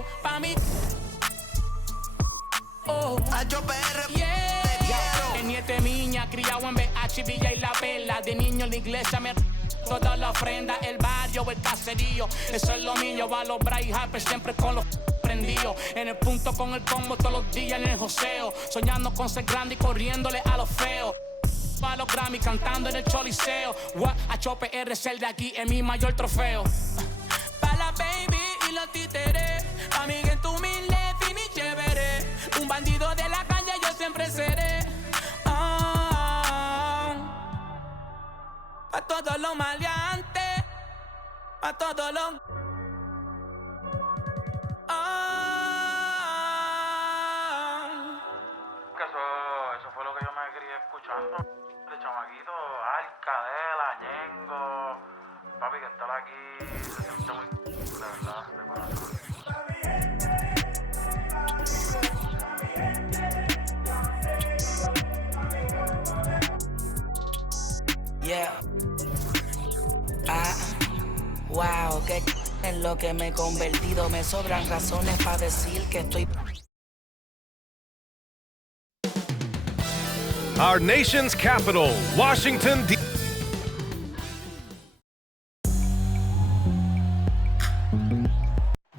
Pero pa' mí, Hacho PR, yeah. te quiero. En Niete Miña, criado en BH, Villa y La Vela. De niño en la iglesia me toda la ofrenda, el barrio, el caserío. Eso es lo mío, va a los Bryce Harper siempre con los prendidos. En el punto con el combo todos los días en el joseo. Soñando con ser grande y corriéndole a los feos. Pa' los Grammy cantando en el Choliseo. Hacho PR es el de aquí, es mi mayor trofeo. Pa' la baby y los títeres. Pa' mí que tú humilde, fin y chévere. Un bandido de la calle yo siempre seré. Pa' todos los maleantes. Pa' todos los... Eso fue lo que yo me crié escuchando. De chamaquito, Alcadela, Ñengo. Papi, que estar aquí se siente muy... De verdad, de corazón. Yeah. Wow, que en lo que me he convertido. Me sobran razones para decir que estoy... Our nation's capital, Washington, D.C.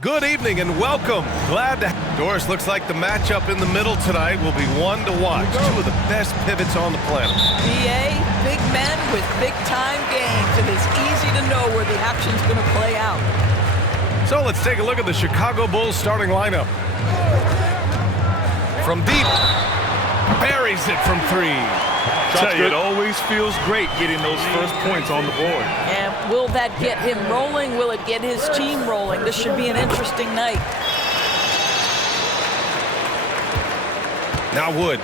Good evening and welcome. Glad to... Doris, looks like the matchup in the middle tonight will be one to watch. Two of the best pivots on the planet. BA, big men with big-time games. It is easy to know where the action's going to play out. So let's take a look at the Chicago Bulls starting lineup. From deep, buries it from three. Tell you, it always feels great getting those first points on the board. And will that get him rolling? Will it get his team rolling? This should be an interesting night. Now Wood.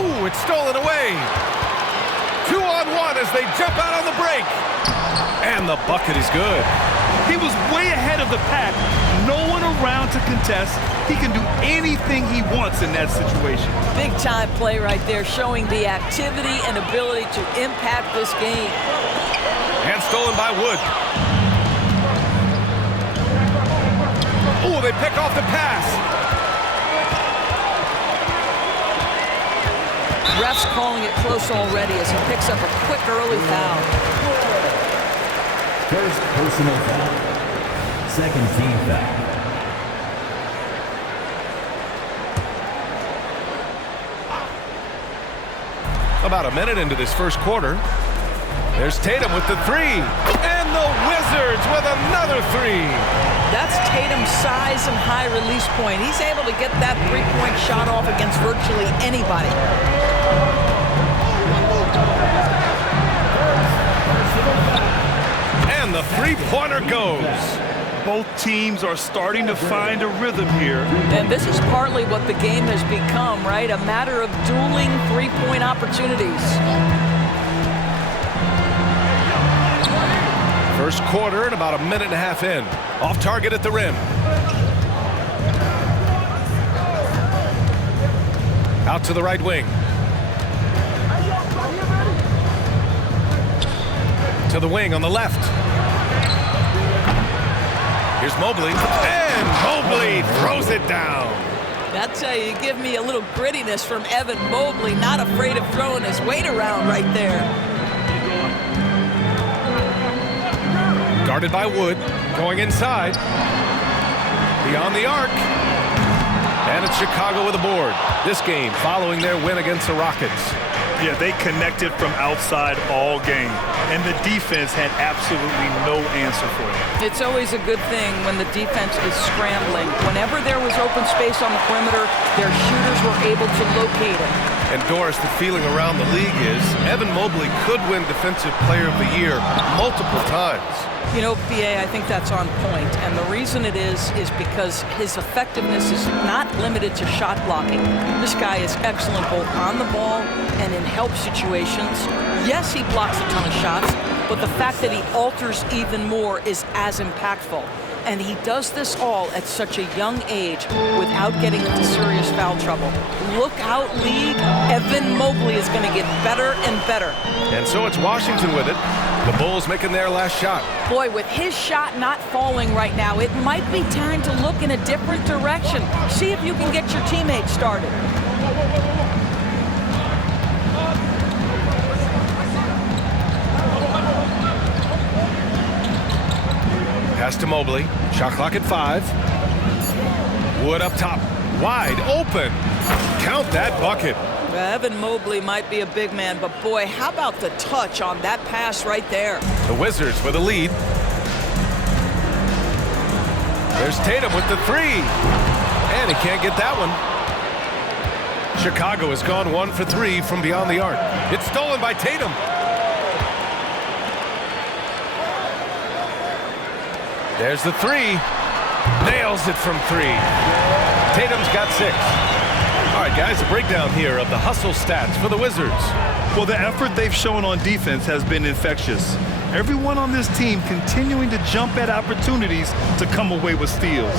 Ooh, it's stolen away. 2-on-1 as they jump out on the break. And the bucket is good. He was way ahead of the pack. No one around to contest. He can do anything he wants in that situation. Big time play right there, showing the activity and ability to impact this game. And stolen by Wood. Ooh, they pick off the pass. Ref's calling it close already as he picks up a quick early foul. First personal foul. Second team foul. About a minute into this first quarter. There's Tatum with the three. And the Wizards with another three. That's Tatum's size and high release point. He's able to get that three-point shot off against virtually anybody. And the three-pointer goes. Both teams are starting to find a rhythm here. And this is partly what the game has become, right? A matter of dueling three-point opportunities. First quarter and about a minute and a half in. Off target at the rim. Out to the right wing. To the wing on the left. Here's Mobley. And Mobley throws it down. That's how you give me a little grittiness from Evan Mobley. Not afraid of throwing his weight around right there. Guarded by Wood, going inside. Beyond the arc. And it's Chicago with a board. This game following their win against the Rockets. Yeah, they connected from outside all game. And the defense had absolutely no answer for it. It's always a good thing when the defense is scrambling. Whenever there was open space on the perimeter, their shooters were able to locate it. And Doris, the feeling around the league is Evan Mobley could win Defensive Player of the Year multiple times. You know, BA, I think that's on point. And the reason it is because his effectiveness is not limited to shot blocking. This guy is excellent both on the ball and in help situations. Yes, he blocks a ton of shots, but the fact that he alters even more is as impactful. And he does this all at such a young age without getting into serious foul trouble. Look out, league. Evan Mobley is going to get better and better. And so it's Washington with it. The Bulls making their last shot. Boy, with his shot not falling right now, it might be time to look in a different direction. See if you can get your teammates started. Pass to Mobley. Shot clock at 5. Wood up top. Wide open. Count that bucket. Evan Mobley might be a big man, but boy, how about the touch on that pass right there? The Wizards with a lead. There's Tatum with the 3. And he can't get that one. Chicago has gone 1 for 3 from beyond the arc. It's stolen by Tatum. There's the 3. Nails it from 3. Tatum's got 6. All right, guys, a breakdown here of the hustle stats for the Wizards. Well, the effort they've shown on defense has been infectious. Everyone on this team continuing to jump at opportunities to come away with steals.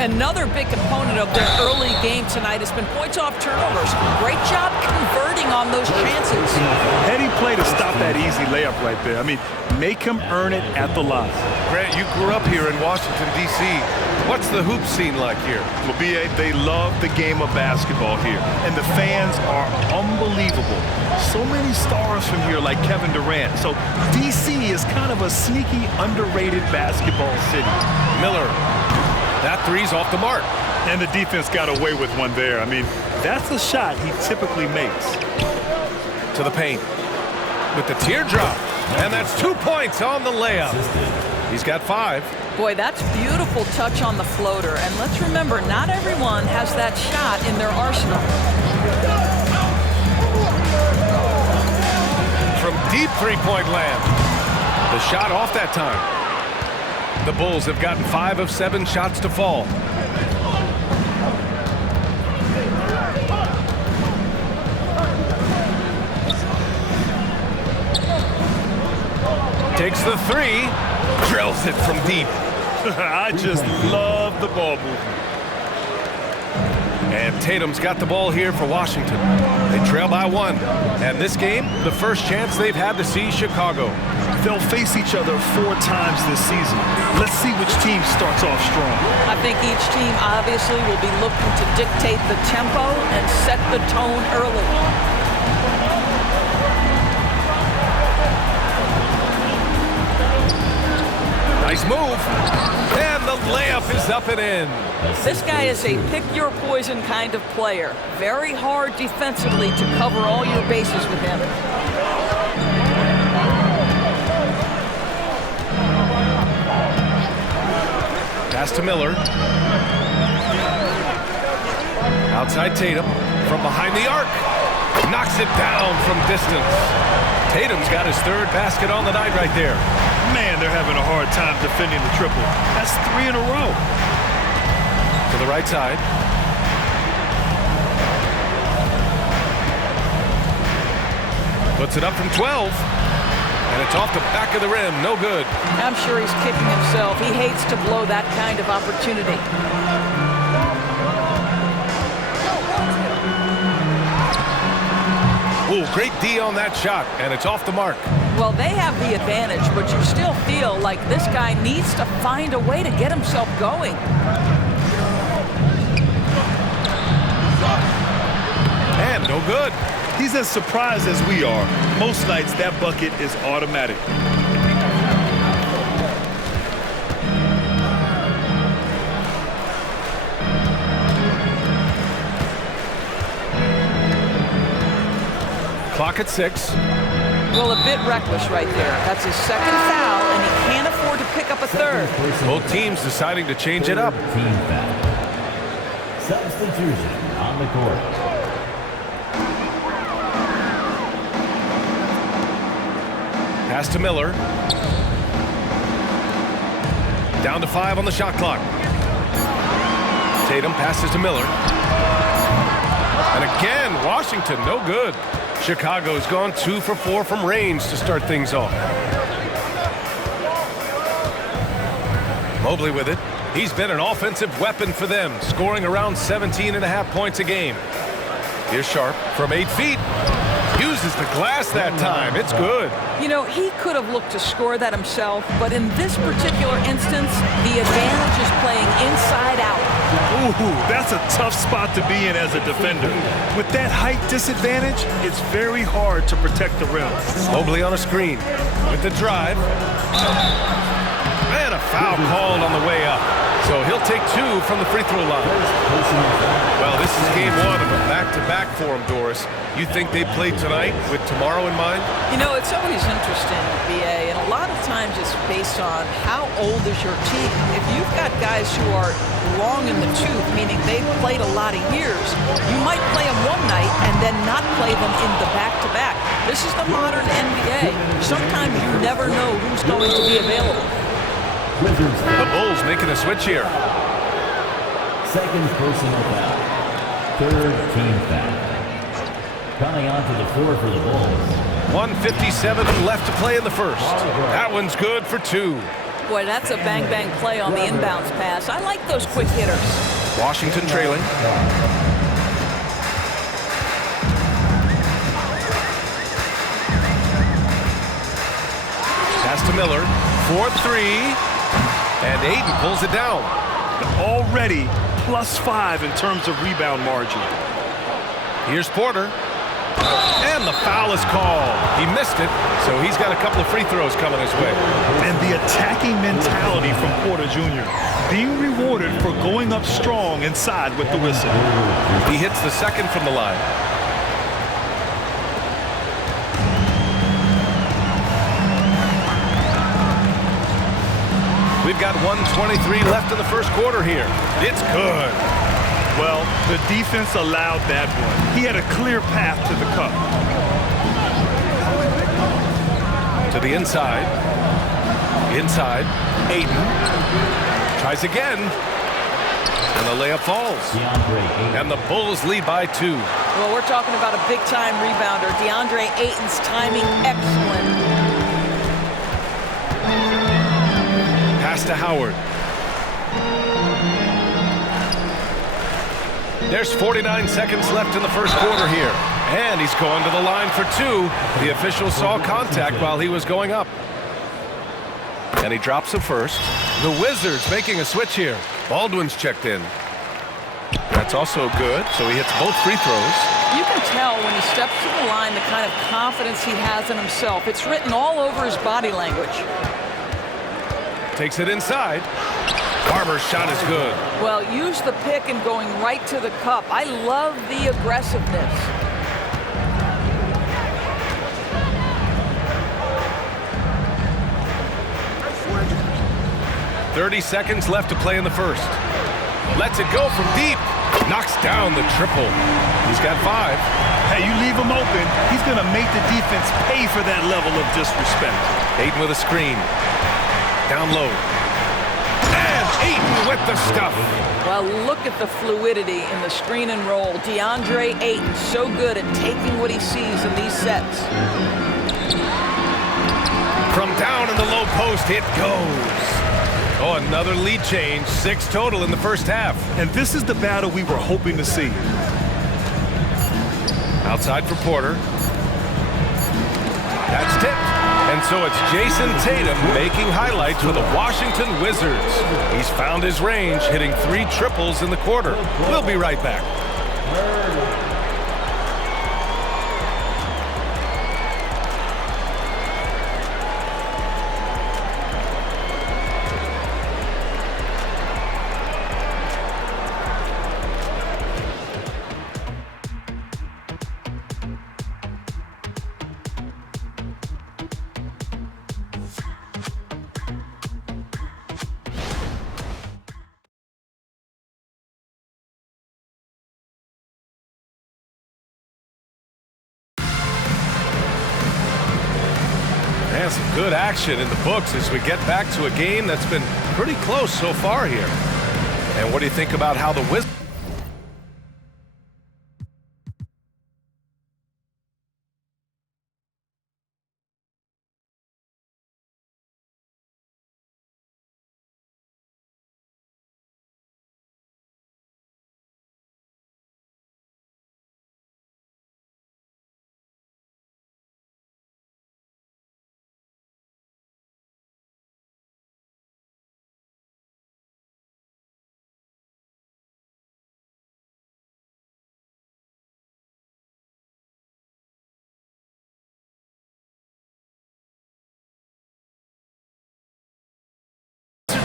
Another big component of their early game tonight has been points off turnovers. Great job converting on those chances. Heady play to stop that easy layup right there. I mean, make him earn it at the line. Grant, you grew up here in Washington, D.C. What's the hoop scene like here? Well, B.A., they love the game of basketball here, and the fans are unbelievable. So many stars from here like Kevin Durant. So D.C. is kind of a sneaky, underrated basketball city. Miller. That 3's off the mark. And the defense got away with one there. I mean, that's a shot he typically makes. To the paint. With the teardrop. And that's 2 points on the layup. He's got 5. Boy, that's beautiful touch on the floater. And let's remember, not everyone has that shot in their arsenal. From deep three-point land. The shot off that time. The Bulls have gotten 5 of 7 shots to fall. Takes the 3, drills it from deep. I just love the ball movement. And Tatum's got the ball here for Washington. They trail by 1. And this game, the first chance they've had to see Chicago. They'll face each other 4 times this season. Let's see which team starts off strong. I think each team obviously will be looking to dictate the tempo and set the tone early. Nice move. And the layup is up and in. This guy is a pick-your-poison kind of player. Very hard defensively to cover all your bases with him. Pass to Miller. Outside Tatum. From behind the arc. Knocks it down from distance. Tatum's got his 3rd basket on the night right there. Man, they're having a hard time defending the triple. That's 3 in a row. To the right side. Puts it up from 12. And it's off the back of the rim. No good. I'm sure he's kicking himself. He hates to blow that kind of opportunity. Ooh, great D on that shot, and it's off the mark. Well, they have the advantage, but you still feel like this guy needs to find a way to get himself going. And no good. He's as surprised as we are. Most nights, that bucket is automatic. Clock at 6. Well, a bit reckless right there. That's his 2nd foul, and he can't afford to pick up a 3rd. Both teams deciding to change it up. Team foul. Substitution on the court. Pass to Miller. Down to 5 on the shot clock. Tatum passes to Miller. And again, Washington, no good. Chicago's gone 2 for 4 from range to start things off. Mobley with it. He's been an offensive weapon for them, scoring around 17.5 points a game. Here's Sharp from 8 feet. Uses the glass that time. It's good. You know, he could have looked to score that himself, but in this particular instance, the advantage is playing inside out. Ooh, that's a tough spot to be in as a defender. With that height disadvantage, it's very hard to protect the rim. Mobley on a screen with the drive. And a foul called on the way up. So he'll take 2 from the free throw line. Well, this is game 1 of a back-to-back for him, Doris. You think they played tonight with tomorrow in mind? You know, it's always interesting, BA, and a lot of times it's based on how old is your team. If you've got guys who are long in the tooth, meaning they've played a lot of years, you might play them one night and then not play them in the back-to-back. This is the modern NBA. Sometimes you never know who's going to be available. The Bulls making a switch here. Second personal foul. Third team foul. Coming onto the floor for the Bulls. 1:57 left to play in the first. That one's good for 2. Boy, that's a bang-bang play on the inbounds pass. I like those quick hitters. Washington trailing. Pass to Miller. 4-3. And Ayton pulls it down. Already +5 in terms of rebound margin. Here's Porter. And the foul is called. He missed it, so he's got a couple of free throws coming his way. And the attacking mentality from Porter Jr. being rewarded for going up strong inside with the whistle. He hits the second from the line. We've got 1:23 left in the first quarter here. It's good. Well, the defense allowed that one. He had a clear path to the cup. To the inside. Inside. Ayton. Tries again. And the layup falls. And the Bulls lead by 2. Well, we're talking about a big-time rebounder. DeAndre Ayton's timing excellent. Pass to Howard. There's 49 seconds left in the first quarter here. And he's going to the line for 2. The official saw contact while he was going up. And he drops it first. The Wizards making a switch here. Baldwin's checked in. That's also good, so he hits both free throws. You can tell when he steps to the line the kind of confidence he has in himself. It's written all over his body language. Takes it inside. Barber's shot is good. Well, use the pick and going right to the cup. I love the aggressiveness. .30 seconds left to play in the first. Lets it go from deep. Knocks down the triple. He's got 5. Hey, you leave him open, he's going to make the defense pay for that level of disrespect. Ayton with a screen. Down low. And Ayton with the stuff. Well, look at the fluidity in the screen and roll. DeAndre Ayton so good at taking what he sees in these sets. From down in the low post, it goes. Oh, another lead change. 6 total in the first half. And this is the battle we were hoping to see. Outside for Porter. That's tipped. And so it's Jason Tatum making highlights for the Washington Wizards. He's found his range, hitting 3 triples in the quarter. We'll be right back. Some good action in the books as we get back to a game that's been pretty close so far here. And what do you think about how the Wizards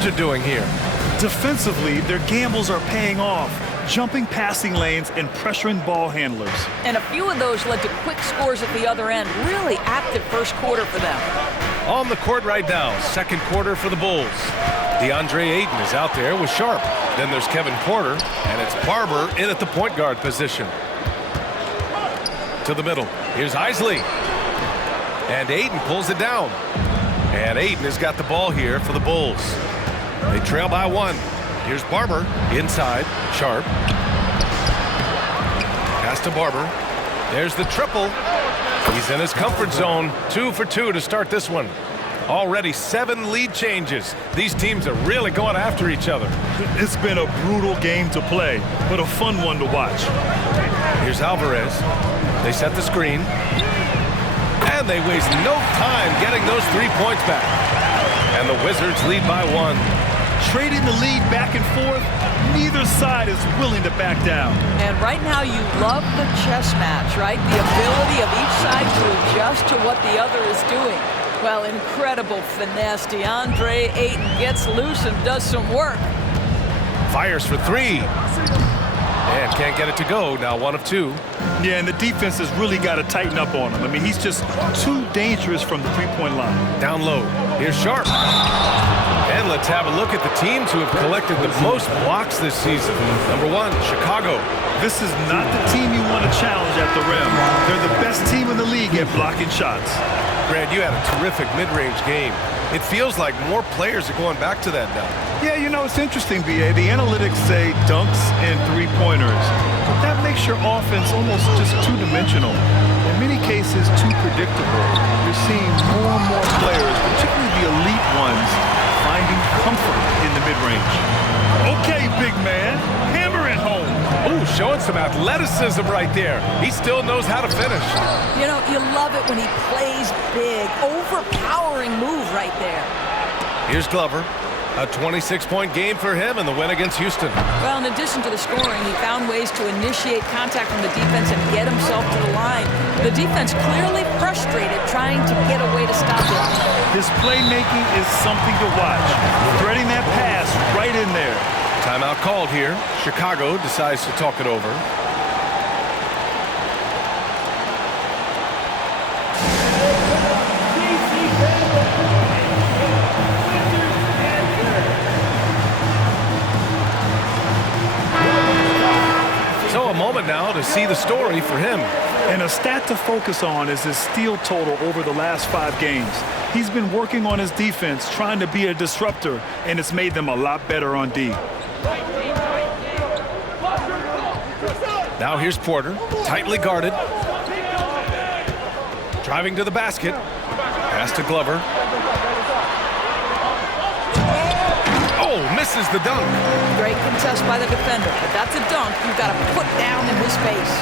are doing here. Defensively, their gambles are paying off, jumping passing lanes and pressuring ball handlers. And a few of those led to quick scores at the other end. Really active first quarter for them. On the court right now, second quarter for the Bulls. DeAndre Ayton is out there with Sharp. Then there's Kevin Porter, and it's Barber in at the point guard position. To the middle. Here's Isley. And Ayton pulls it down. And Ayton has got the ball here for the Bulls. They trail by 1. Here's Barber inside. Sharp. Pass to Barber. There's the triple. He's in his comfort zone. 2 for 2 to start this one. Already 7 lead changes. These teams are really going after each other. It's been a brutal game to play, but a fun one to watch. Here's Alvarez. They set the screen. And they waste no time getting those 3 points back. And the Wizards lead by 1. Trading the lead back and forth, neither side is willing to back down. And right now you love the chess match, right? The ability of each side to adjust to what the other is doing. Well, incredible finesse. DeAndre Ayton gets loose and does some work. Fires for 3. And can't get it to go. Now 1 of 2. Yeah, and the defense has really got to tighten up on him. I mean, he's just too dangerous from the three-point line. Down low. Here's Sharp. And let's have a look at the teams who have collected the most blocks this season. Number 1, Chicago. This is not the team you want to challenge at the rim. They're the best team in the league at blocking shots. Brad, you had a terrific mid-range game. It feels like more players are going back to that now. Yeah, you know, it's interesting, B.A. The analytics say dunks and three-pointers. But that makes your offense almost just two-dimensional. In many cases, too predictable. You're seeing more and more players, particularly the elite ones, finding comfort in the mid-range. Okay, big man, hammer it home. Ooh, showing some athleticism right there. He still knows how to finish. You know, you love it when he plays big. Overpowering move right there. Here's Glover. A 26-point game for him in the win against Houston. Well, in addition to the scoring, he found ways to initiate contact from the defense and get himself to the line. The defense clearly frustrated, trying to get a way to stop him. His playmaking is something to watch. Threading that pass right in there. Timeout called here. Chicago decides to talk it over. So a moment now to see the story for him. And a stat to focus on is his steal total over the last 5 games. He's been working on his defense, trying to be a disruptor, and it's made them a lot better on D. Now here's Porter, tightly guarded. Driving to the basket. Pass to Glover. Oh, misses the dunk. Great contest by the defender, but that's a dunk you've got to put down in his face.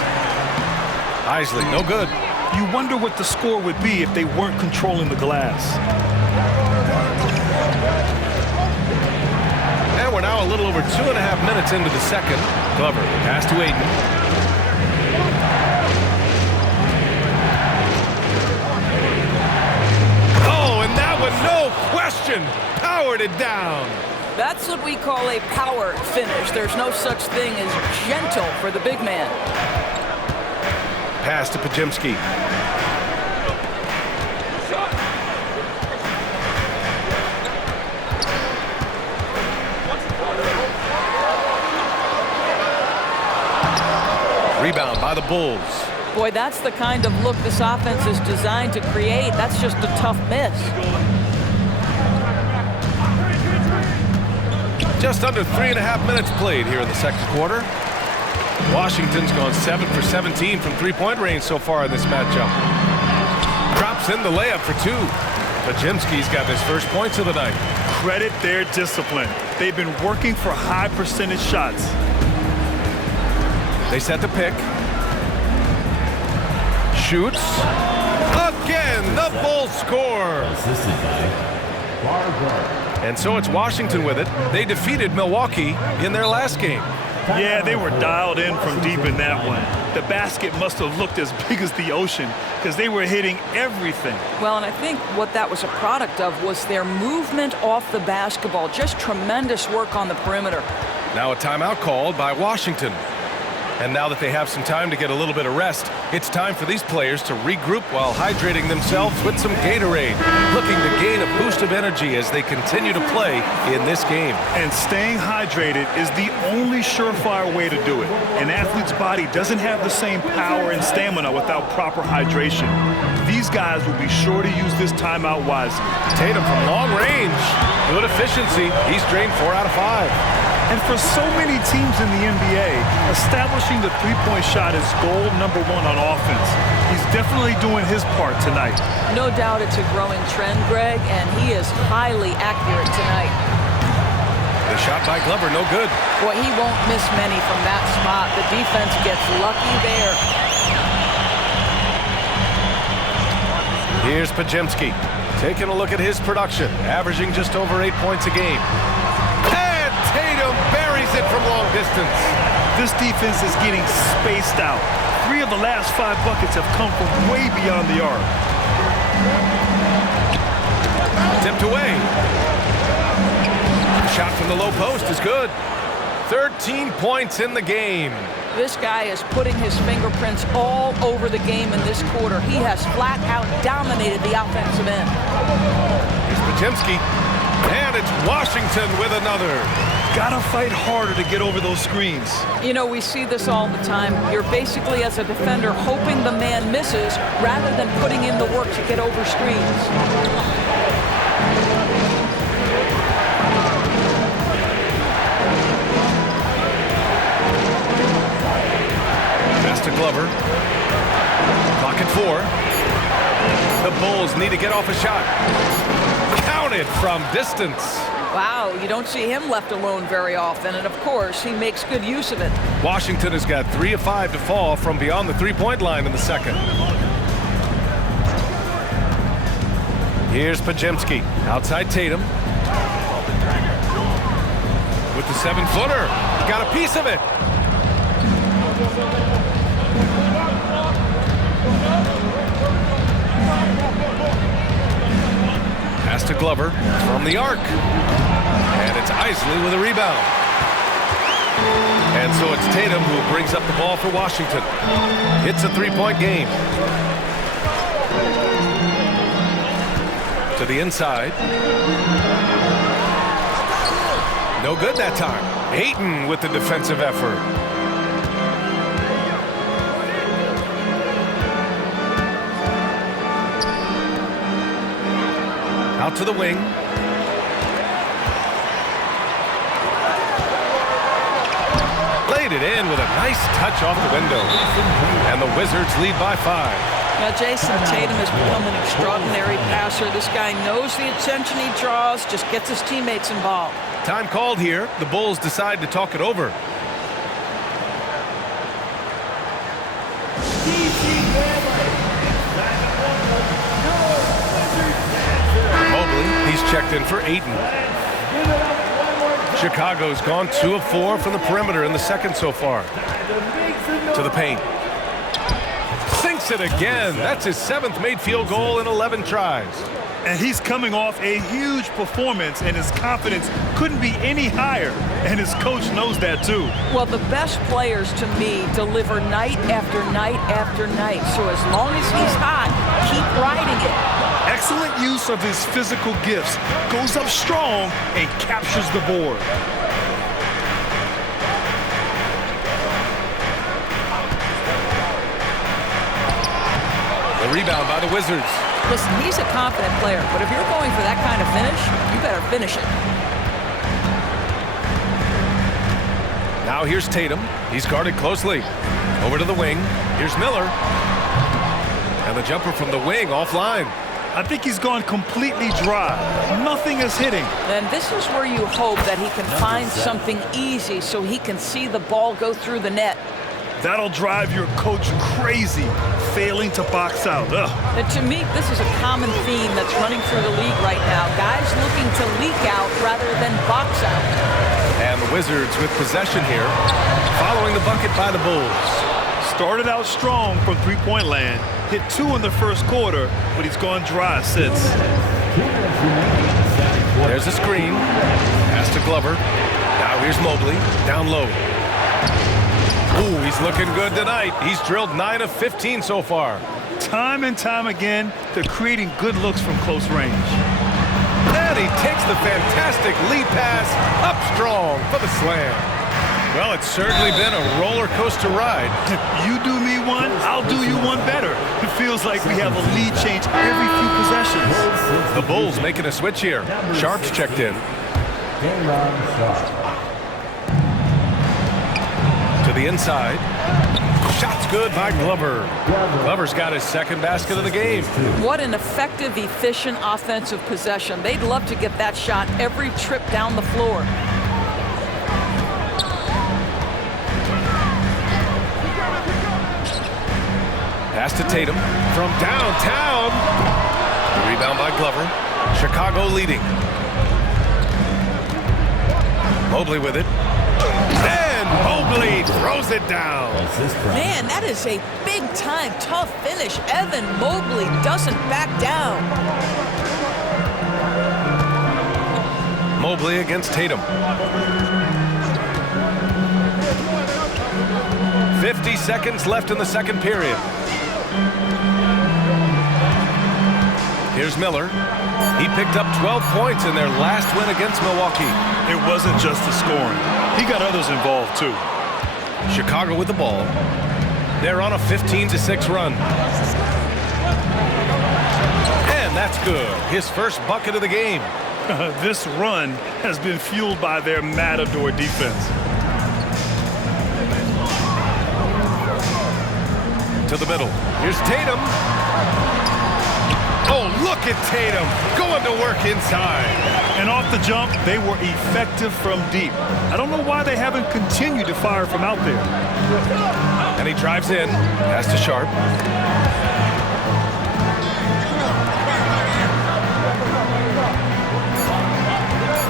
Isley, no good. You wonder what the score would be if they weren't controlling the glass. And we're now a little over 2.5 minutes into the second. Glover, pass to Ayton. Oh, and that one, no question, powered it down. That's what we call a power finish. There's no such thing as gentle for the big man. Pass to Podziemski. Rebound by the Bulls. Boy, that's the kind of look this offense is designed to create. That's just a tough miss. Just under 3.5 minutes played here in the second quarter. Washington's gone 7 for 17 from three-point range so far in this matchup. Drops in the layup for 2. Podziemski's got his first points of the night. Credit their discipline. They've been working for high percentage shots. They set the pick. Shoots. Again, the Bulls score. Assisted by Barber. And so it's Washington with it. They defeated Milwaukee in their last game. Yeah, they were dialed in from deep in that one. The basket must have looked as big as the ocean because they were hitting everything. Well, and I think what that was a product of was their movement off the basketball. Just tremendous work on the perimeter. Now a timeout called by Washington. And now that they have some time to get a little bit of rest, it's time for these players to regroup while hydrating themselves with some Gatorade, looking to gain a boost of energy as they continue to play in this game. And staying hydrated is the only surefire way to do it. An athlete's body doesn't have the same power and stamina without proper hydration. These guys will be sure to use this timeout wisely. Tatum from long range. Good efficiency. He's drained 4 out of 5. And for so many teams in the NBA, establishing the three-point shot is goal number 1 on offense. He's definitely doing his part tonight. No doubt it's a growing trend, Greg, and he is highly accurate tonight. The shot by Glover, no good. Boy, he won't miss many from that spot. The defense gets lucky there. Here's Podziemski, taking a look at his production, averaging just over 8 points a game. And Tatum buries it from long distance. This defense is getting spaced out. 3 of the last 5 buckets have come from way beyond the arc. Tipped away. The shot from the low post is good. 13 points in the game. This guy is putting his fingerprints all over the game in this quarter. He has flat out dominated the offensive end. Here's Podziemski, and it's Washington with another. Gotta fight harder to get over those screens. You know, we see this all the time. You're basically, as a defender, hoping the man misses rather than putting in the work to get over screens. To Glover. Clock at 4. The Bulls need to get off a shot. Counted from distance. Wow, you don't see him left alone very often, and of course, he makes good use of it. Washington has got 3 of 5 to fall from beyond the three-point line in the second. Here's Podziemski. Outside Tatum. With the 7-footer. Got a piece of it. Pass to Glover from the arc. And it's Isley with a rebound. And so it's Tatum who brings up the ball for Washington. It's a 3-point game. To the inside. No good that time. Ayton with the defensive effort. Out to the wing. Laid it in with a nice touch off the window. And the Wizards lead by 5. Now, Jason, Tatum has become an extraordinary passer. This guy knows the attention he draws, just gets his teammates involved. Time called here. The Bulls decide to talk it over. He's checked in for Ayton. Chicago's gone 2 of 4 from the perimeter in the second so far. To the paint. Sinks it again. That's his 7th made field goal in 11 tries. And he's coming off a huge performance, and his confidence couldn't be any higher. And his coach knows that too. Well, the best players to me deliver night after night after night. So as long as he's hot, keep riding it. Excellent use of his physical gifts. Goes up strong and captures the board. The rebound by the Wizards. Listen, he's a confident player, but if you're going for that kind of finish, you better finish it. Now here's Tatum. He's guarded closely. Over to the wing. Here's Miller. And the jumper from the wing offline. I think he's gone completely dry. Nothing is hitting. And this is where you hope that he can find something easy so he can see the ball go through the net. That'll drive your coach crazy, failing to box out. Ugh. And to me, this is a common theme that's running through the league right now. Guys looking to leak out rather than box out. And the Wizards with possession here, following the bucket by the Bulls. Started out strong from three-point land, hit 2 in the first quarter, but he's gone dry since. There's a screen. Pass to Glover. Now here's Mobley. Down low. Ooh, he's looking good tonight. He's drilled 9 of 15 so far. Time and time again, they're creating good looks from close range. And he takes the fantastic lead pass up strong for the slam. Well, it's certainly been a roller coaster ride. You do me one, I'll do you one better. It feels like we have a lead change every few possessions. The Bulls making a switch here. Sharp's checked in. To the inside. Shot's good by Glover. Glover's got his second basket of the game. What an effective, efficient offensive possession. They'd love to get that shot every trip down the floor. Pass to Tatum from downtown. The rebound by Glover. Chicago leading. Mobley with it. And Mobley throws it down. Man, that is a big-time, tough finish. Evan Mobley doesn't back down. Mobley against Tatum. 50 seconds left in the second period. Here's Miller. He picked up 12 points in their last win against Milwaukee. It wasn't just the scoring. He got others involved, too. Chicago with the ball. They're on a 15-6 run. And that's good. His first bucket of the game. This run has been fueled by their Matador defense. To the middle. Here's Tatum. Oh, look at Tatum going to work inside. And off the jump, they were effective from deep. I don't know why they haven't continued to fire from out there. And he drives in. Pass to Sharp.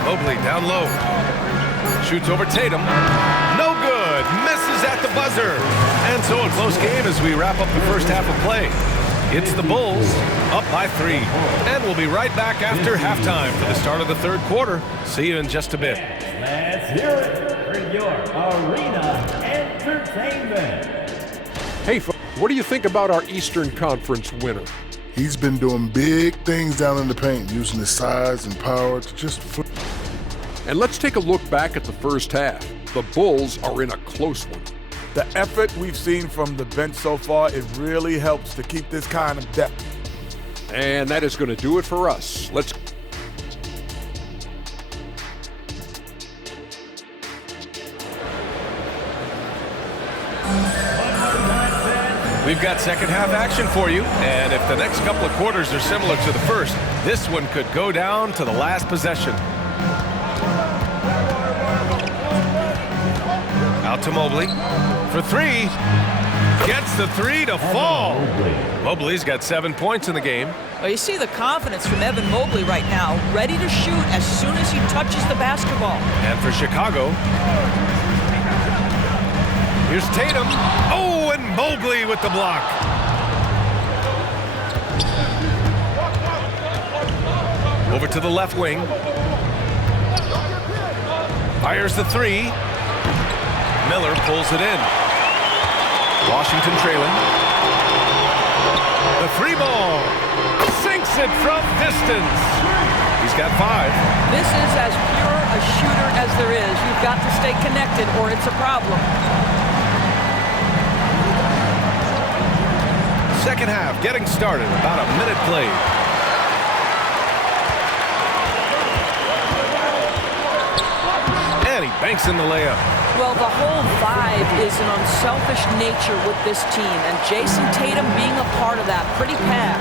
Mobley down low. Shoots over Tatum. No good. Misses at the buzzer. And so a close game as we wrap up the first half of play. It's the Bulls up by 3. And we'll be right back after halftime for the start of the third quarter. See you in just a bit. Let's hear it for your Arena Entertainment. Hey, what do you think about our Eastern Conference winner? He's been doing big things down in the paint, using his size and power to just... And let's take a look back at the first half. The Bulls are in a close one. The effort we've seen from the bench so far, it really helps to keep this kind of depth. And that is going to do it for us. Let's... We've got second half action for you, and if the next couple of quarters are similar to the first, this one could go down to the last possession. Out to Mobley for 3. Gets the 3 to fall. Mobley's got 7 points in the game. Well, you see the confidence from Evan Mobley right now, ready to shoot as soon as he touches the basketball. And for Chicago, here's Tatum. Oh, and Mobley with the block. Over to the left wing. Fires the 3. Miller pulls it in. Washington trailing. The 3 ball. Sinks it from distance. He's got 5. This is as pure a shooter as there is. You've got to stay connected or it's a problem. Second half getting started. About a minute played. And he banks in the layup. Well, the whole vibe is an unselfish nature with this team, and Jason Tatum being a part of that. Pretty pass.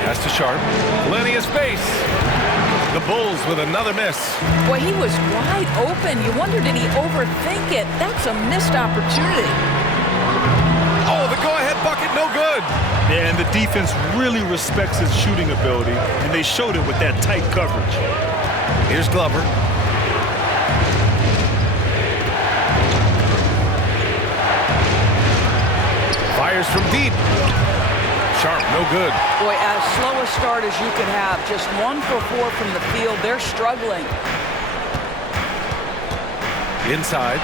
Pass to Sharp. Plenty of space. The Bulls with another miss. Boy, he was wide open. You wonder, did he overthink it? That's a missed opportunity. Oh, the go-ahead bucket, no good. Yeah, and the defense really respects his shooting ability, and they showed it with that tight coverage. Here's Glover. Fires from deep. Sharp, no good. Boy, as slow a start as you could have. Just 1 for 4 from the field. They're struggling. Inside.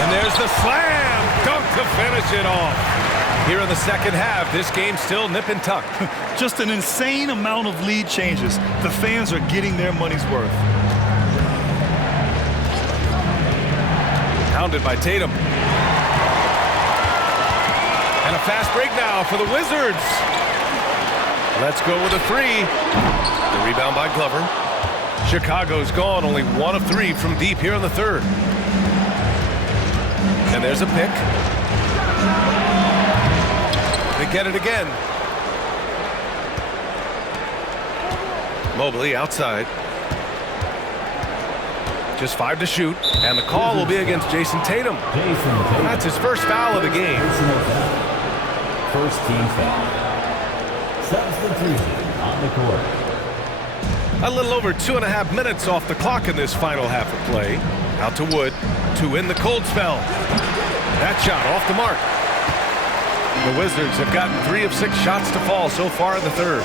And there's the slam dunk to finish it off. Here in the second half, this game's still nip and tuck. Just an insane amount of lead changes. The fans are getting their money's worth. Pounded by Tatum. And a fast break now for the Wizards. Let's go with a 3. The rebound by Glover. Chicago's gone only 1 of 3 from deep here in the third. And there's a pick. They get it again. Mobley outside. Just 5 to shoot. And the call will be against Jason Tatum. That's his first foul of the game. First team foul. Substitution on the court. A little over 2.5 minutes off the clock in this final half of play. Out to Wood to win the cold spell. That shot off the mark. The Wizards have gotten 3 of 6 shots to fall so far in the third.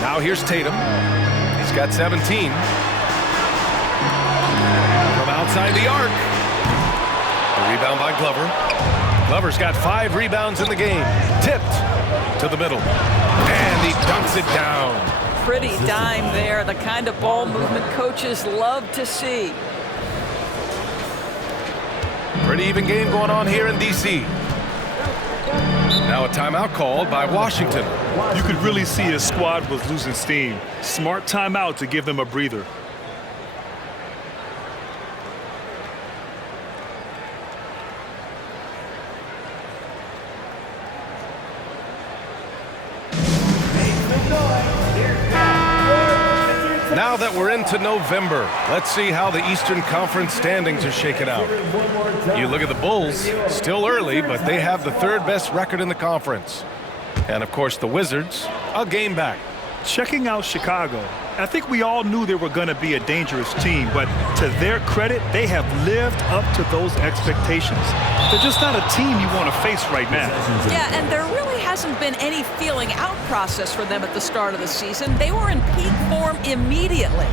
Now here's Tatum. He's got 17. From outside the arc. The rebound by Glover. Glover's got 5 rebounds in the game. Tipped to the middle. And he dunks it down. Pretty dime there. The kind of ball movement coaches love to see. Pretty even game going on here in D.C. Now a timeout called by Washington. You could really see his squad was losing steam. Smart timeout to give them a breather. Now that we're into November, let's see how the Eastern Conference standings are shaken out. You look at the Bulls, still early, but they have the 3rd best record in the conference. And of course the Wizards, a game back. Checking out Chicago, I think we all knew they were going to be a dangerous team, but to their credit, they have lived up to those expectations. They're just not a team you want to face right now. Yeah, and there really hasn't been any feeling out process for them at the start of the season. They were in peak form immediately.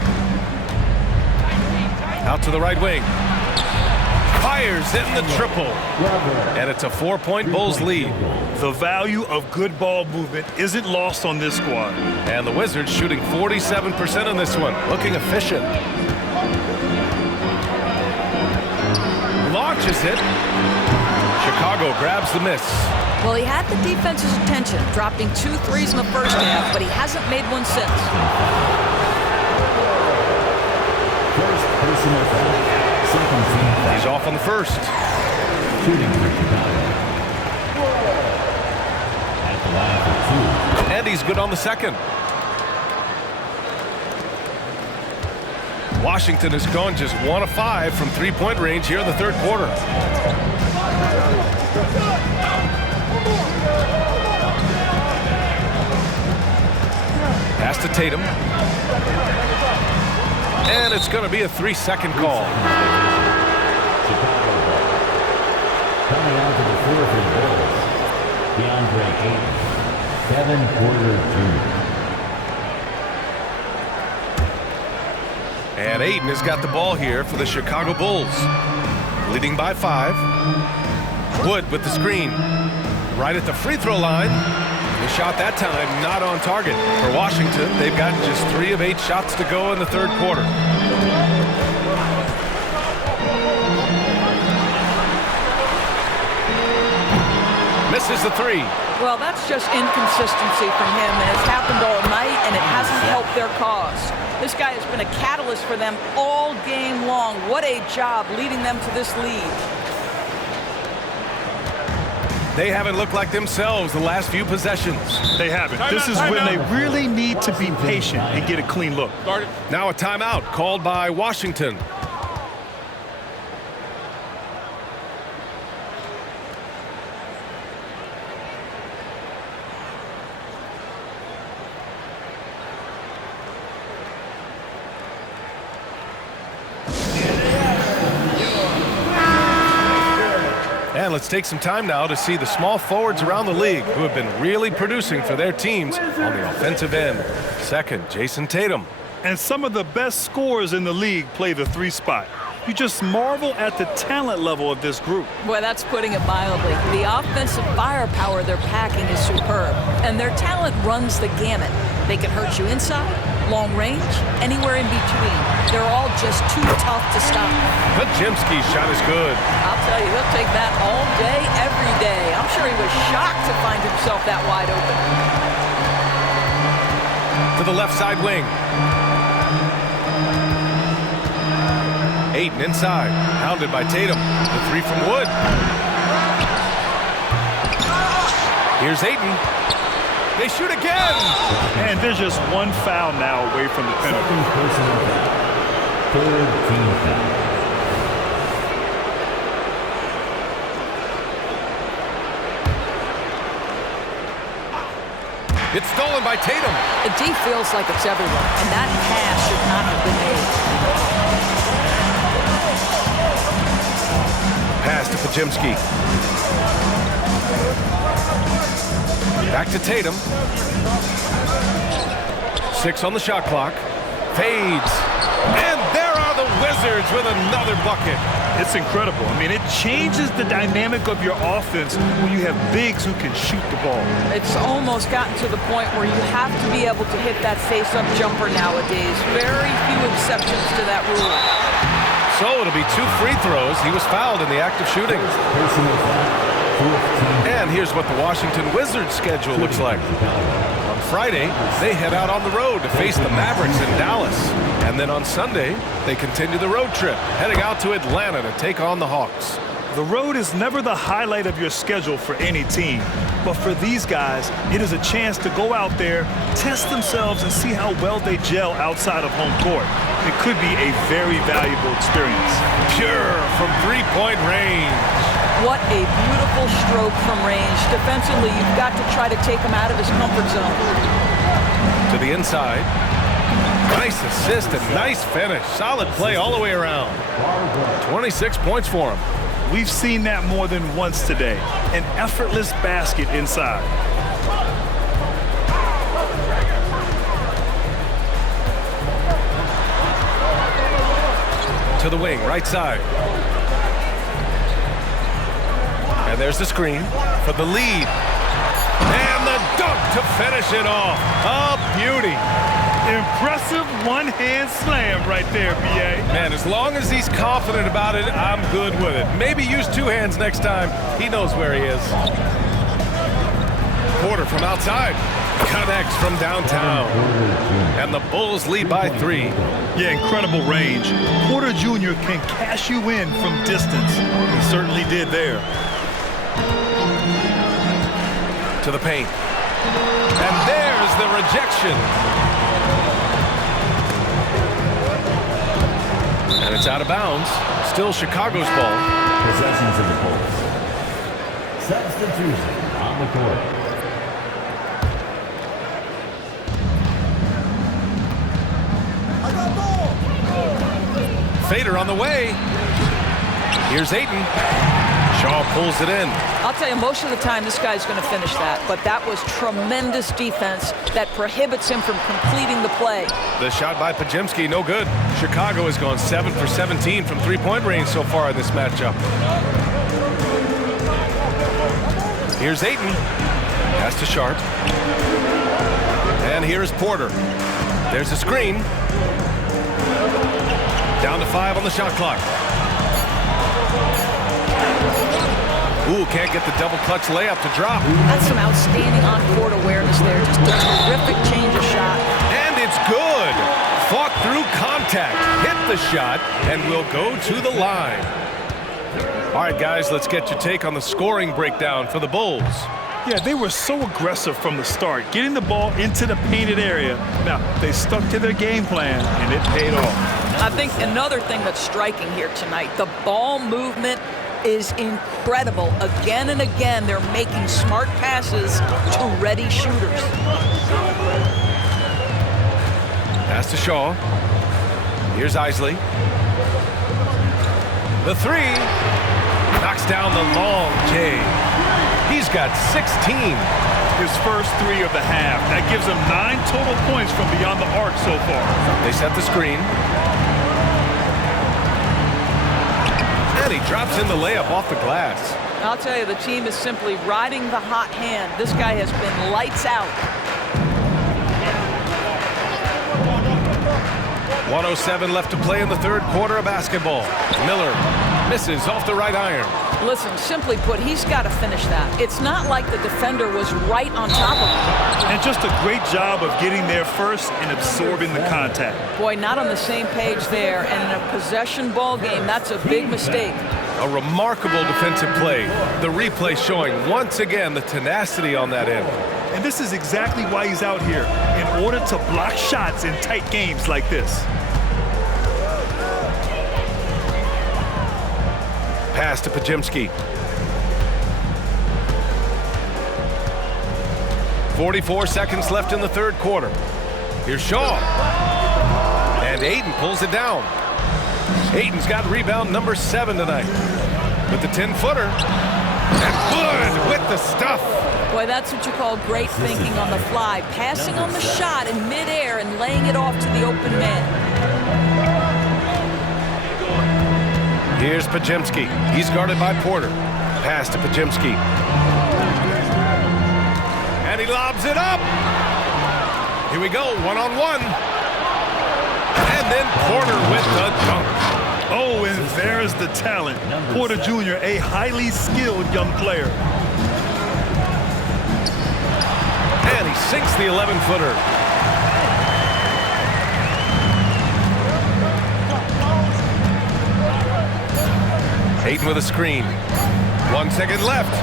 Out to the right wing. Fires hitting the triple. And it's a 4-point Bulls lead. The value of good ball movement isn't lost on this squad. And the Wizards shooting 47% on this one. Looking efficient. Launches it. Chicago grabs the miss. Well, he had the defense's attention, dropping 2 threes in the first half, but he hasn't made one since. First personal foul. Second team foul. He's off on the first. Shooting for Chicago. At the line for 2. And he's good on the second. Washington has gone just 1 of 5 from 3-point range here in the third quarter. Pass to Tatum. And it's going to be a 3-second call. Chicago ball. Coming out to the floor for the Bulls. DeAndre Ayton. Kevin Porter Jr. And Ayton has got the ball here for the Chicago Bulls. Leading by 5. Wood with the screen. Right at the free throw line. The shot that time not on target. For Washington, they've gotten just 3 of 8 shots to go in the third quarter. Misses the 3. Well, that's just inconsistency from him, and it's happened all night, and it hasn't helped their cause. This guy has been a catalyst for them all game long. What a job leading them to this lead. They haven't looked like themselves the last few possessions. They haven't. This is when they really need to be patient and get a clean look. Now a timeout called by Washington. And let's take some time now to see the small forwards around the league who have been really producing for their teams on the offensive end. Second, Jason Tatum. And some of the best scorers in the league play the 3 spot. You just marvel at the talent level of this group. Boy, that's putting it mildly. The offensive firepower they're packing is superb, and their talent runs the gamut. They can hurt you inside, long range, anywhere in between. They're all just too tough to stop. Podziemski's shot is good. I'll tell you, he'll take that all day, every day. I'm sure he was shocked to find himself that wide open. To the left side wing. Ayton inside, hounded by Tatum. The 3 from Wood. Here's Ayton. They shoot again. And there's just one foul now away from the penalty. Third team foul. It's stolen by Tatum. The D feels like it's everywhere, and that pass should not have been made. Pass to Podziemski. Back to Tatum. 6 on the shot clock. Fades. And there are the Wizards with another bucket. It's incredible. I mean, it changes the dynamic of your offense when you have bigs who can shoot the ball. It's almost gotten to the point where you have to be able to hit that face-up jumper nowadays. Very few exceptions to that rule. So it'll be 2 free throws. He was fouled in the act of shooting. And here's what the Washington Wizards schedule looks like. On Friday, they head out on the road to face the Mavericks in Dallas. And then on Sunday, they continue the road trip, heading out to Atlanta to take on the Hawks. The road is never the highlight of your schedule for any team. But for these guys, it is a chance to go out there, test themselves, and see how well they gel outside of home court. It could be a very valuable experience. Pure from 3-point range. What a beautiful stroke from range. Defensively, you've got to try to take him out of his comfort zone. To the inside. Nice assist and nice finish. Solid play all the way around. 26 points for him. We've seen that more than once today. An effortless basket inside. To the wing, right side. And there's the screen for the lead. And the dunk to finish it off. A beauty. Impressive one-hand slam right there, B.A. Man, as long as he's confident about it, I'm good with it. Maybe use 2 hands next time. He knows where he is. Porter from outside. Connects from downtown. And the Bulls lead by 3. Yeah, incredible range. Porter Jr. can cash you in from distance. He certainly did there. To the paint. And there's the rejection. And it's out of bounds. Still Chicago's ball. Possession to the Bulls. Substitution on the court. Fader on the way. Here's Ayton. Shaw pulls it in. I'll tell you, most of the time this guy's going to finish that, but that was tremendous defense that prohibits him from completing the play. The shot by Podziemski, no good. Chicago has gone 7 for 17 from 3-point range so far in this matchup. Here's Ayton. Pass to Sharp. And here's Porter. There's a screen. Down to 5 on the shot clock. Ooh, can't get the double clutch layup to drop. That's some outstanding on-court awareness there. Just a terrific change of shot. And it's good. Fought through contact, hit the shot, and will go to the line. All right, guys, let's get your take on the scoring breakdown for the Bulls. Yeah, they were so aggressive from the start, getting the ball into the painted area. Now, they stuck to their game plan, and it paid off. I think another thing that's striking here tonight, the ball movement is incredible. Again and again, they're making smart passes to ready shooters. Pass to Shaw. Here's Isley. The three. Knocks down the long J. He's got 16. His first three of the half. That gives him 9 total points from beyond the arc so far. They set the screen. And he drops in the layup off the glass. I'll tell you, the team is simply riding the hot hand. This guy has been lights out. 1:07 left to play in the third quarter of basketball. Miller misses off the right iron. Listen, simply put, he's got to finish that. It's not like the defender was right on top of him. And just a great job of getting there first and absorbing the contact. Boy, not on the same page there. And in a possession ball game, that's a big mistake. A remarkable defensive play. The replay showing once again the tenacity on that end. And this is exactly why he's out here, in order to block shots in tight games like this. Pass to Podziemski. 44 seconds left in the third quarter. Here's Shaw. And Ayton pulls it down. Ayton's got rebound number 7 tonight. With the 10-footer. And Wood with the stuff. Boy, that's what you call great thinking on the fly. Passing on the shot in midair and laying it off to the open man. Here's Podziemski. He's guarded by Porter. Pass to Podziemski. And he lobs it up. Here we go, one-on-one. And then Porter with the dunk. Oh, and there's the talent. Porter Jr., a highly skilled young player. And he sinks the 11-footer. Ayton with a screen. 1 second left.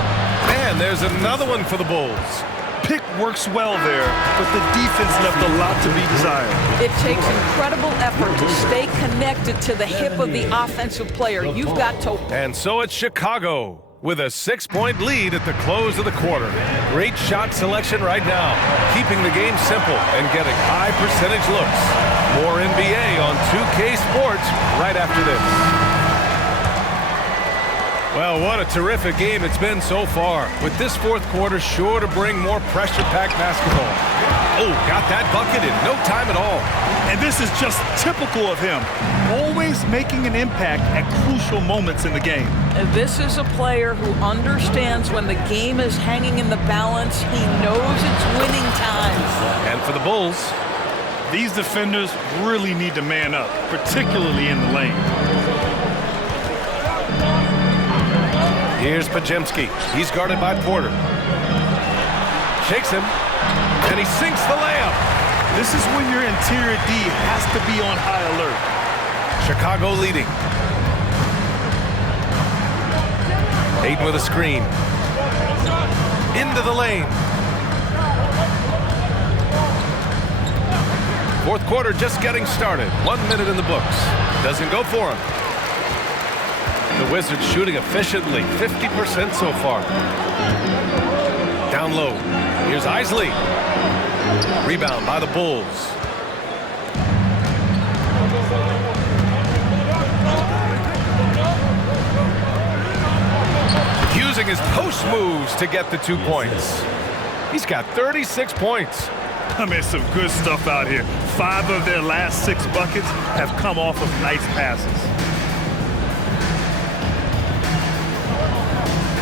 And there's another one for the Bulls. Pick works well there, but the defense left a lot to be desired. It takes incredible effort to stay connected to the hip of the offensive player. You've got to... And so it's Chicago with a 6-point lead at the close of the quarter. Great shot selection right now, keeping the game simple and getting high percentage looks. More NBA on 2K Sports right after this. Well, what a terrific game it's been so far, with this fourth quarter sure to bring more pressure-packed basketball. Oh, got that bucket in no time at all. And this is just typical of him, always making an impact at crucial moments in the game. This is a player who understands when the game is hanging in the balance. He knows it's winning time. And for the Bulls, these defenders really need to man up, particularly in the lane. Here's Podziemski. He's guarded by Porter. Shakes him, and he sinks the layup. This is when your interior D has to be on high alert. Chicago leading. Ayton with a screen. Into the lane. Fourth quarter just getting started. 1 minute in the books. Doesn't go for him. The Wizards shooting efficiently, 50% so far. Down low. Here's Isley. Rebound by the Bulls. Using his post moves to get the 2 points. He's got 36 points. I mean, some good stuff out here. 5 of their last 6 buckets have come off of nice passes.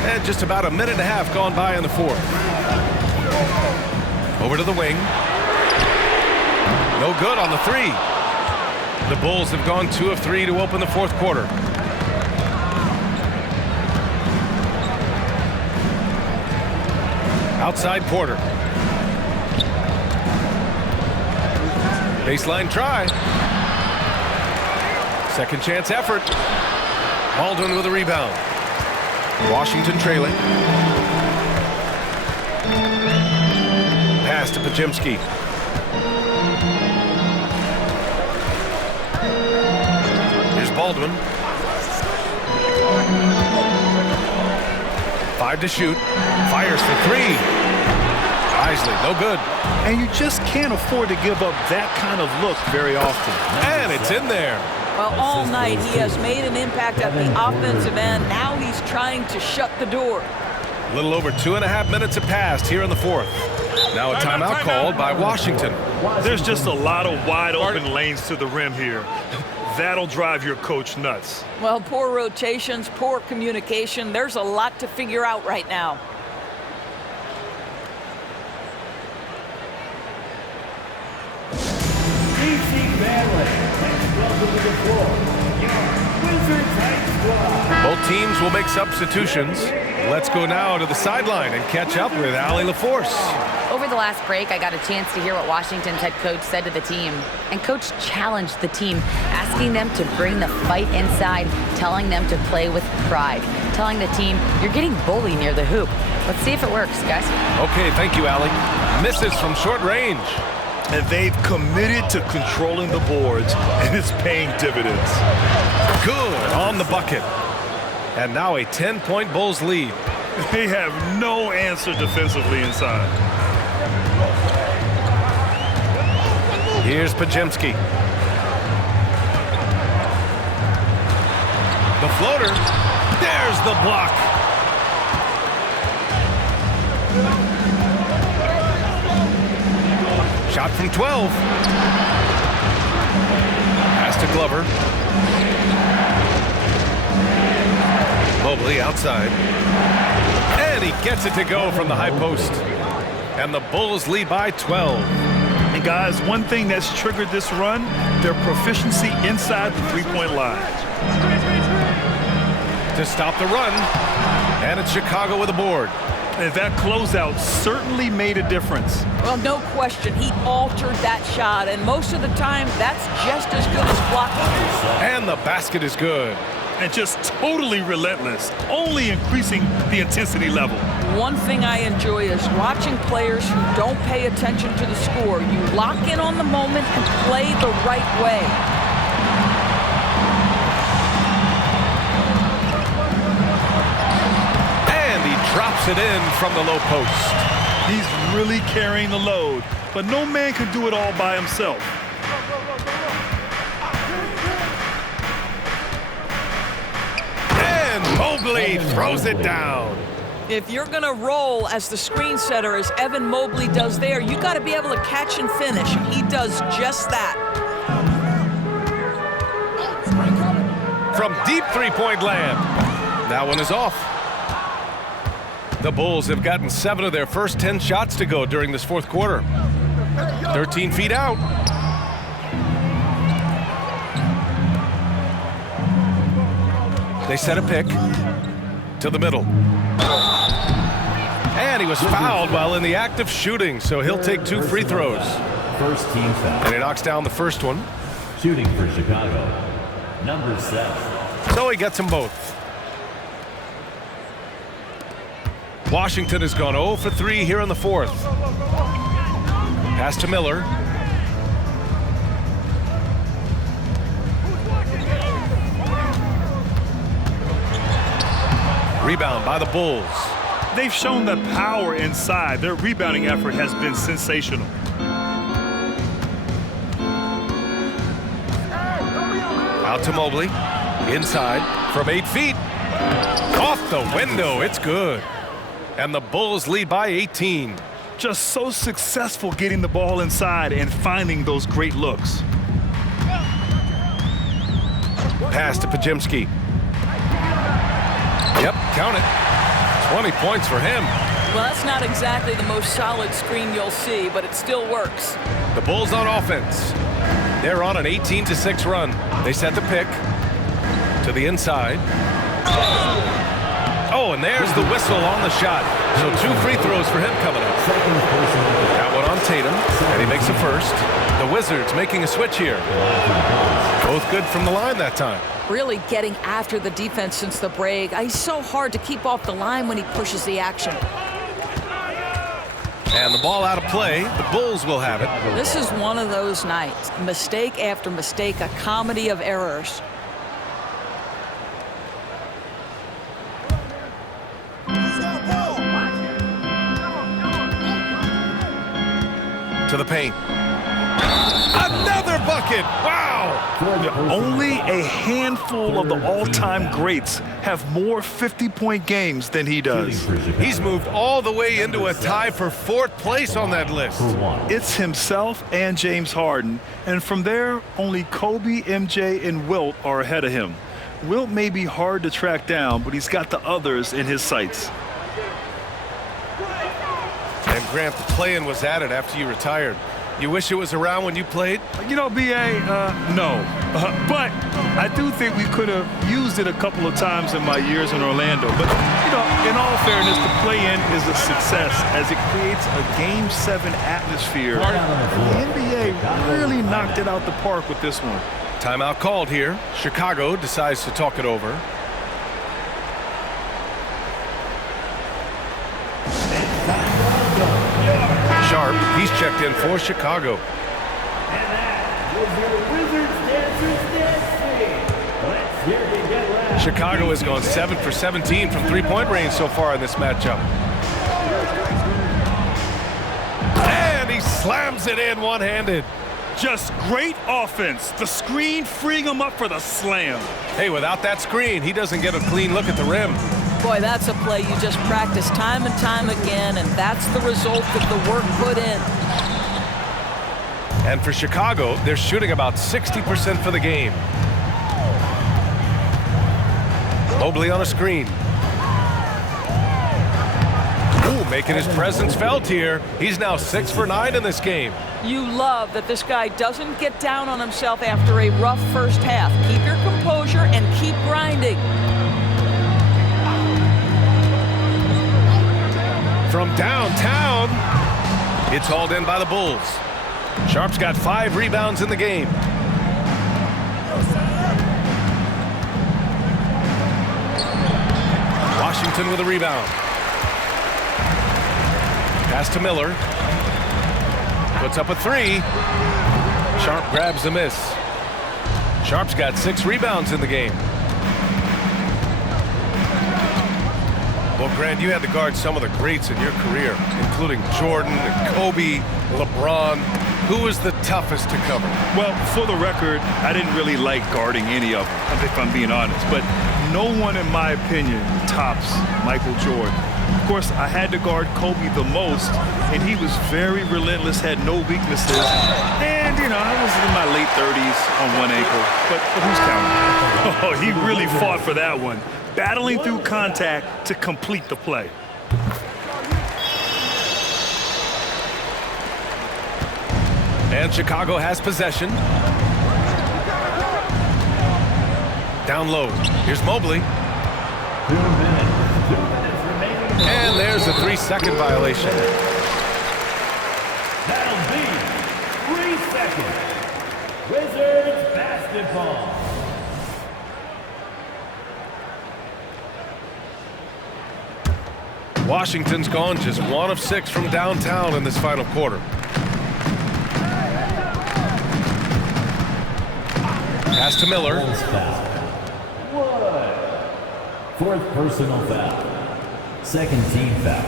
And just about a minute and a half gone by in the fourth. Over to the wing. No good on the 3. The Bulls have gone 2 of 3 to open the fourth quarter. Outside Porter. Baseline try. Second chance effort. Baldwin with a rebound. Washington trailing. Pass to Podziemski. Here's Baldwin. 5 to shoot. Fires for 3. Isley, no good. And you just can't afford to give up that kind of look very often. And it's in there. Well, all night he has made an impact at the offensive end. Now he's trying to shut the door. A little over 2.5 minutes have passed here in the fourth. Now a timeout called by Washington. There's just a lot of wide open lanes to the rim here. That'll drive your coach nuts. Well, poor rotations, poor communication. There's a lot to figure out right now. Both teams will make substitutions. Let's go now to the sideline and catch up with Allie LaForce. Over the last break, I got a chance to hear what Washington's head coach said to the team. And coach challenged the team, asking them to bring the fight inside, telling them to play with pride, telling the team, you're getting bullied near the hoop. Let's see if it works, guys. Okay, thank you, Allie. Misses from short range. And they've committed to controlling the boards, and it's paying dividends. Good on the bucket. And now a 10-point Bulls lead. They have no answer defensively inside. Here's Podziemski. The floater. There's the block. Shot from 12. Pass to Glover. Mobley outside. And he gets it to go from the high post. And the Bulls lead by 12. And guys, one thing that's triggered this run, their proficiency inside the three-point line. To stop the run. And it's Chicago with a board. And that closeout certainly made a difference. Well, no question. He altered that shot, and most of the time, that's just as good as blocking. And the basket is good. And just totally relentless, only increasing the intensity level. One thing I enjoy is watching players who don't pay attention to the score. You lock in on the moment and play the right way. Drops it in from the low post. He's really carrying the load, but no man can do it all by himself. And Mobley throws it down. If you're going to roll as the screen setter, as Evan Mobley does there, you got to be able to catch and finish. He does just that. From deep three-point land. That one is off. The Bulls have gotten 7 of their first 10 shots to go during this fourth quarter. 13 feet out. They set a pick to the middle. And he was fouled while in the act of shooting, so he'll take 2 free throws. First team foul. And he knocks down the first one. Shooting for Chicago, number 7. So he gets them both. Washington has gone 0 for 3 here in the fourth. Pass to Miller. Rebound by the Bulls. They've shown the power inside. Their rebounding effort has been sensational. Out to Mobley. Inside from 8 feet. Off the window. It's good. And the Bulls lead by 18. Just so successful getting the ball inside and finding those great looks. Pass to Podziemski. Yep, count it. 20 points for him. Well, that's not exactly the most solid screen you'll see, but it still works. The Bulls on offense. They're on an 18-6 run. They set the pick to the inside. Oh, and there's the whistle on the shot. So 2 free throws for him coming up. That one on Tatum, and he makes a first. The Wizards making a switch here. Both good from the line that time. Really getting after the defense since the break. He's so hard to keep off the line when he pushes the action. And the ball out of play. The Bulls will have it. This is one of those nights. Mistake after mistake, a comedy of errors. To the paint. Another bucket! Wow! Only a handful of the all-time greats have more 50-point games than he does. He's moved all the way into a tie for 4th place on that list. It's himself and James Harden, and from there, only Kobe, MJ, and Wilt are ahead of him. Wilt may be hard to track down, but he's got the others in his sights. And Grant, the play-in was added after you retired. You wish it was around when you played? You know, B.A., no. But I do think we could have used it a couple of times in my years in Orlando. But, you know, in all fairness, the play-in is a success as it creates a Game 7 atmosphere. And the NBA really knocked it out the park with this one. Timeout called here. Chicago decides to talk it over. Sharp, he's checked in for Chicago. And that was your Wizards dancers. Chicago has gone 7 for 17 from three-point range so far in this matchup. And he slams it in one-handed. Just great offense. The screen freeing him up for the slam. Hey, without that screen, he doesn't get a clean look at the rim. Boy, that's a play you just practice time and time again, and that's the result of the work put in. And for Chicago, they're shooting about 60% for the game. Mobley on a screen. Ooh, making his presence felt here. He's now 6 for 9 in this game. You love that this guy doesn't get down on himself after a rough first half. Keep your composure and keep grinding. From downtown, it's hauled in by the Bulls. Sharp's got 5 rebounds in the game. Washington with a rebound. Pass to Miller. Puts up a 3. Sharp grabs the miss. Sharp's got 6 rebounds in the game. Well, Grant, you had to guard some of the greats in your career, including Jordan, Kobe, LeBron. Who was the toughest to cover? Well, for the record, I didn't really like guarding any of them, if I'm being honest. But no one, in my opinion, tops Michael Jordan. Of course, I had to guard Kobe the most, and he was very relentless, had no weaknesses. And, you know, I was in my late 30s on one ankle, but who's counting? Oh, he really fought for that one, battling through contact to complete the play. And Chicago has possession. Down low. Here's Mobley. 2 minutes remaining. And there's a 3-second violation. That'll be 3 seconds. Wizards basketball. Washington's gone just 1 of 6 from downtown in this final quarter. Pass to Miller. 4th personal foul. 2nd team foul.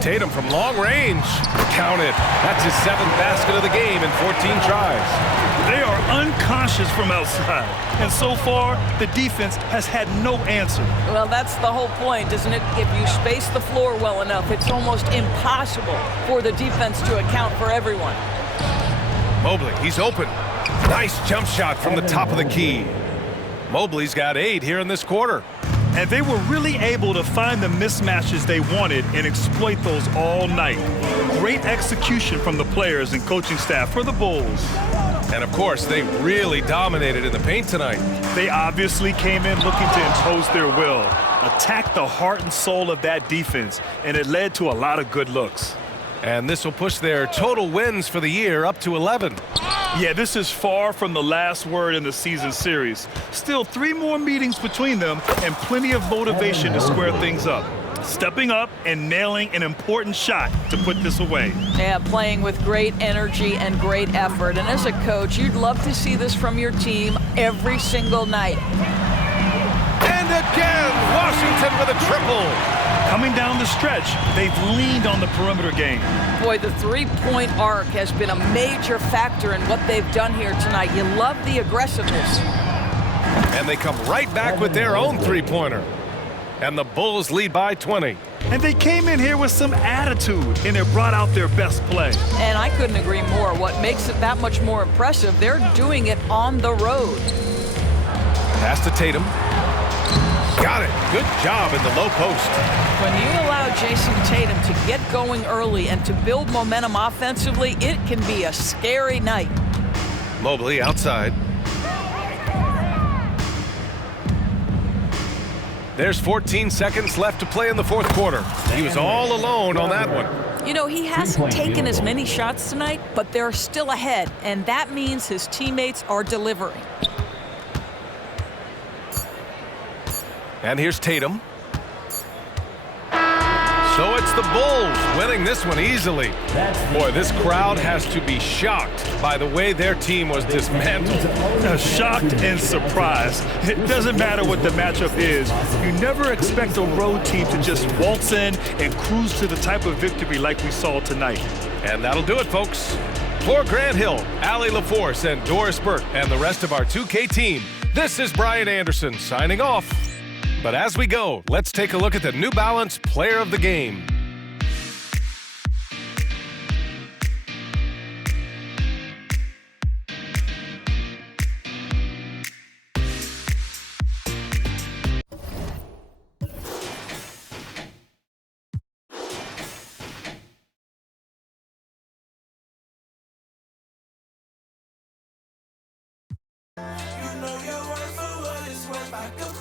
Tatum from long range. Counted. That's his 7th basket of the game in 14 tries. They are unconscious from outside. And so far, the defense has had no answer. Well, that's the whole point, isn't it? If you space the floor well enough, it's almost impossible for the defense to account for everyone. Mobley, he's open. Nice jump shot from the top of the key. Mobley's got 8 here in this quarter. And they were really able to find the mismatches they wanted and exploit those all night. Great execution from the players and coaching staff for the Bulls. And, of course, they really dominated in the paint tonight. They obviously came in looking to impose their will. A attacked the heart and soul of that defense, and it led to a lot of good looks. And this will push their total wins for the year up to 11. Yeah, this is far from the last word in the season series. Still 3 more meetings between them and plenty of motivation to square things up. Stepping up and nailing an important shot to put this away. Yeah, playing with great energy and great effort. And as a coach, you'd love to see this from your team every single night. And again, Washington with a triple. Coming down the stretch, they've leaned on the perimeter game. Boy, the three-point arc has been a major factor in what they've done here tonight. You love the aggressiveness. And they come right back with their own three-pointer. And the Bulls lead by 20. And they came in here with some attitude, and it brought out their best play. And I couldn't agree more. What makes it that much more impressive, they're doing it on the road. Pass to Tatum. Got it. Good job in the low post. When you allow Jason Tatum to get going early and to build momentum offensively, it can be a scary night. Mobley outside. There's 14 seconds left to play in the fourth quarter. He was all alone on that one. You know, he hasn't taken as many shots tonight, but they're still ahead, and that means his teammates are delivering. And here's Tatum. So it's the Bulls winning this one easily. Boy, this crowd has to be shocked by the way their team was dismantled. Shocked and surprised. It doesn't matter what the matchup is. You never expect a road team to just waltz in and cruise to the type of victory like we saw tonight. And that'll do it, folks. For Grant Hill, Allie LaForce, and Doris Burke, and the rest of our 2K team, this is Brian Anderson signing off. But as we go, let's take a look at the New Balance Player of the Game. You know you're worth for what it's worth. I